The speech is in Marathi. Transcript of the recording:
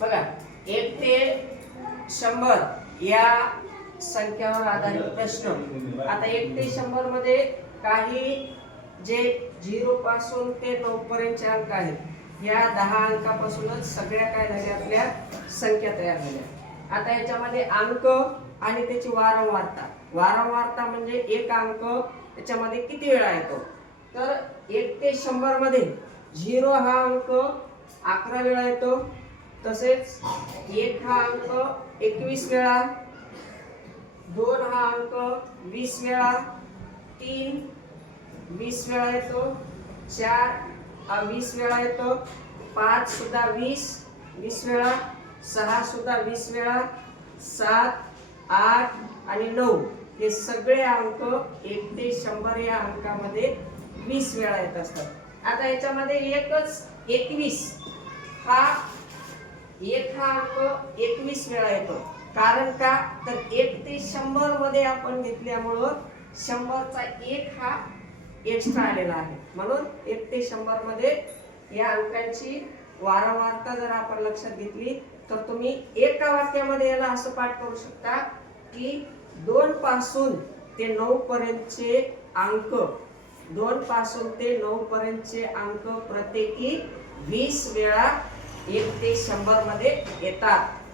बघा 1 ते 100 या संख्यावर आधारित प्रश्न। आता 1 ते 100 मध्ये काही जे 0 पासून ते 9 पर्यंतचे अंक आहेत या 10 अंकापासूनच सगळ्या काय झाल्या आपल्या संख्या तयार झाल्या। आता याच्यामध्ये अंक आणि त्याची वारंवारता म्हणजे एक अंक त्याच्यामध्ये किती वेळा येतो, तर 1 ते 100 मध्ये 0 हा अंक 11 वेळा येतो, तसेच 1 हा अंक 21 वेळा, 2 हा अंक 20 वेळा, 3 20 वेळा येतो, 4 हा 20 वेळा येतो, 5 सुद्धा 20 वेळा, 6 सुद्धा 20 वेळा, 7 8 आणि 9 हे सगळे अंक 1 ते 100 या अंकामध्ये 20 वेळा येत असतात। आता याच्यामध्ये एकच 21 हा अंक 21 वेळा येतो, कारण का तर 1 ते 100 मध्ये आपण घेतल्यामुळं 100 चा 1 हा एक्स्ट्रा आलेला आहे, म्हणून 1 ते 100 मध्ये या अंकांची वारंवारता जर आपण लक्षात घेतली तर तुम्ही एका वाक्यामध्ये याला असं पाठ करू शकता की 2 पासून ते 9 पर्यंतचे अंक 2 पासून ते 9 पर्यंतचे अंक प्रत्येकी 20 वेळा 1 ते 100 मध्ये येतात।